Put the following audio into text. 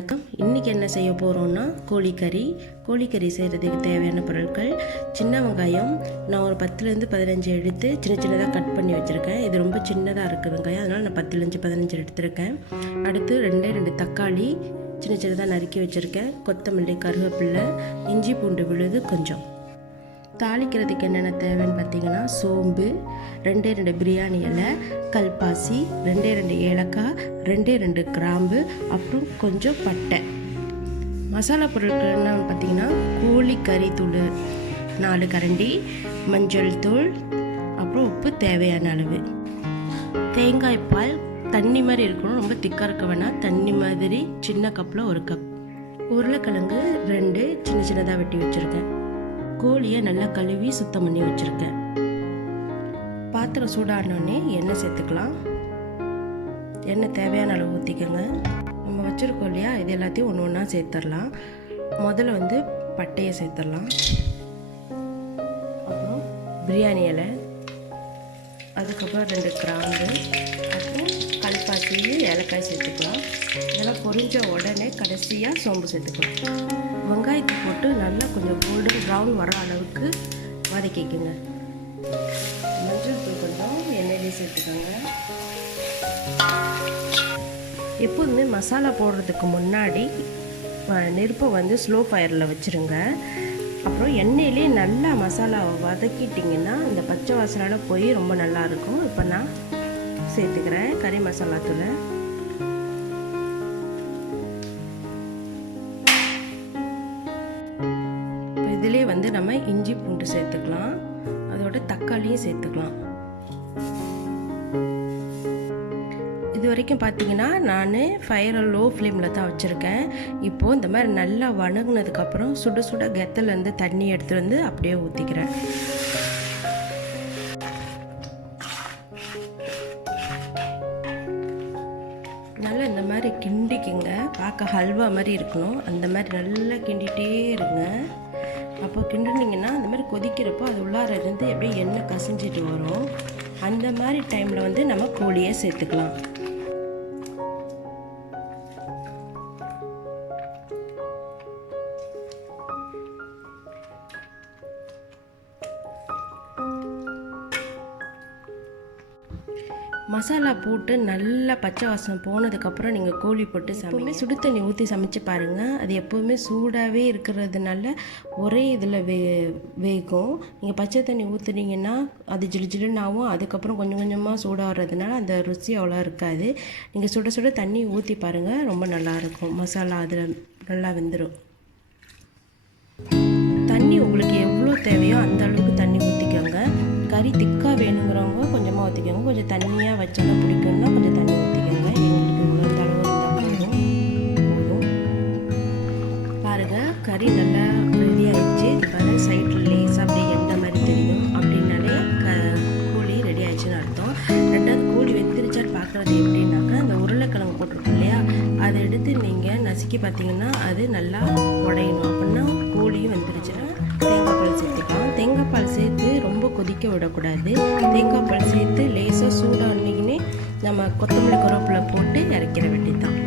இன்றைக்கி என்ன செய்ய போகிறோன்னா கோழிக்கறி செய்கிறதுக்கு தேவையான பொருட்கள் சின்ன வெங்காயம் நான் ஒரு 10லேருந்து 15 எடுத்து சின்னதாக கட் பண்ணி வச்சுருக்கேன். இது ரொம்ப சின்னதாக இருக்குது வெங்காயம், அதனால் நான் 10லேருந்து 15 எடுத்துருக்கேன். அடுத்து 2 தக்காளி சின்னதாக நறுக்கி வச்சுருக்கேன். கொத்தமல்லி, கருவேப்பிலை, இஞ்சி பூண்டு விழுது கொஞ்சம். தாளிக்கிறதுக்கு என்னென்ன தேவைன்னு பார்த்தீங்கன்னா சோம்பு, 2 பிரியாணி இலை, கல்பாசி, 2 ஏலக்காய், 2 கிராம்பு, அப்புறம் கொஞ்சம் பட்டை. மசாலா பொருட்கள் என்னன்னு பார்த்தீங்கன்னா கோழிக்கறி தூள் 4 கரண்டி, மஞ்சள் தூள், அப்புறம் உப்பு தேவையான அளவு. தேங்காய் பால் தண்ணி மாதிரி இருக்கணும், ரொம்ப திக்காக இருக்க வேணாம், தண்ணி மாதிரி சின்ன கப்பில் 1 கப். உருளைக்கிழங்கு 2 சின்னதாக வெட்டி வச்சுருக்கேன். கோழியை நல்லா கழுவி சுத்தம் பண்ணி வச்சுருக்கேன். பாத்திரம் சூடானோடனே எண்ணெய் சேர்த்துக்கலாம். எண்ணெய் தேவையான அளவு ஊற்றிக்கோங்க. நம்ம வச்சுருக்கோம் இல்லையா, இது எல்லாத்தையும் ஒன்று ஒன்றா சேர்த்துடலாம். முதல்ல பட்டையை சேர்த்துடலாம், அப்புறம் பிரியாணி இலை, அதுக்கப்புறம் 2 கிராம்பு, அப்புறம் கல்பாசி, ஏலக்காய் சேர்த்துக்கலாம். இதெல்லாம் பொரிஞ்ச உடனே கடைசியாக சோம்பு சேர்த்துக்கலாம். வெங்காயத்தை போட்டு நல்லா கொஞ்சம் கோல்டன் ப்ரௌன் வர அளவுக்கு வதக்கிக்குங்க. மஞ்சள் தூள் கொஞ்சம் எண்ணெயிலே சேர்த்துக்கோங்க. எப்போதுமே மசாலா போடுறதுக்கு முன்னாடி நெருப்பை ஸ்லோ ஃபயரில் வச்சுருங்க. அப்புறம் எண்ணெயிலே நல்லா மசாலாவை வதக்கிட்டிங்கன்னா இந்த பச்சை வாசனை போய் ரொம்ப நல்லாயிருக்கும். இப்போ நான் சேர்த்துக்கிறேன் கறி மசாலா தூளை. இதிலே நம்ம இஞ்சி பூண்டு சேர்த்துக்கலாம், அதோட தக்காளியும் சேர்த்துக்கலாம். இது வரைக்கும் பார்த்தீங்கன்னா நான் ஃபயரை லோ ஃப்ளேமில் தான் வச்சுருக்கேன். இப்போது இந்த மாதிரி நல்லா வணங்கினதுக்கப்புறம் சுட கெத்தலேருந்து தண்ணி எடுத்துகிட்டு வந்து அப்படியே ஊற்றிக்கிறேன். நல்லா இந்த மாதிரி கிண்டிக்குங்க. பார்க்க ஹல்வா மாதிரி இருக்கணும், அந்த மாதிரி நல்லா கிண்டிகிட்டே இருங்க. அப்போ கிண்டினீங்கன்னா அந்த மாதிரி கொதிக்கிறப்போ அது உள்ளார இருந்து அப்படியே எண்ணெய் கசிஞ்சிட்டு வரும். அந்த மாதிரி டைமில் நம்ம கோழியை சேர்த்துக்கலாம். மசாலா போட்டு நல்லா பச்சை வாசனை போனதுக்கப்புறம் நீங்கள் கோழி போட்டு எப்போவுமே சுடு தண்ணி ஊற்றி சமைச்சு பாருங்கள். அது எப்போவுமே சூடாகவே இருக்கிறதுனால ஒரே இதில் வேகும். நீங்கள் பச்சை தண்ணி ஊற்றுனீங்கன்னா அது ஜில்லுன்னு, அதுக்கப்புறம் கொஞ்சம் கொஞ்சமாக சூடாகிறதுனால அந்த ருசி அவ்வளோ இருக்காது. நீங்கள் சுட தண்ணி ஊற்றி பாருங்கள், ரொம்ப நல்லாயிருக்கும். மசாலா அதில் நல்லா வெந்துடும். தண்ணி உங்களுக்கு எவ்வளோ தேவையோ அந்த அளவுக்கு தண்ணி ஊற்றிக்கோங்க. கறி திக்காக வேணுங்கிறவங்க கொஞ்சமாக ஊற்றிக்கோங்க, கொஞ்சம் தண்ணியாக வச்சாலும் பிடிக்கும்னா கொஞ்சம் தண்ணி ஊற்றிக்கோங்க. எங்களுக்கு இவ்வளோ அளவு இருந்தால் போதும். பாருங்கள், கறி நல்லா ரெடி ஆகிடுச்சு. பாருங்கள், சைடில் லேஸாக அப்படியே எண்ணெய் மாதிரி தெரியும். அப்படின்னாலே கோழி ரெடி ஆகிடுச்சுன்னு அர்த்தம். 2வது கோழி வெந்துருச்சான்னு பார்க்குறது எப்படின்னாக்கா, அந்த உருளைக்கிழங்கு போட்டிருக்கோம் இல்லையா, அதை எடுத்து நீங்கள் நசுக்கி பார்த்தீங்கன்னா அது நல்லா உடையணும். அப்படின்னா கோழியும் வெந்துருச்சுன்னா தேங்காய் பால் சேர்த்துக்கலாம். தேங்காய் பால் சேர்த்து ரொம்ப கொதிக்க விடக்கூடாது. தேங்காய் பால் சேர்த்து லேசாக சூடானீங்கன்னே நம்ம கொத்தமல்லி கருவேப்பிலை போட்டு இறக்கிற வேண்டியது தான்.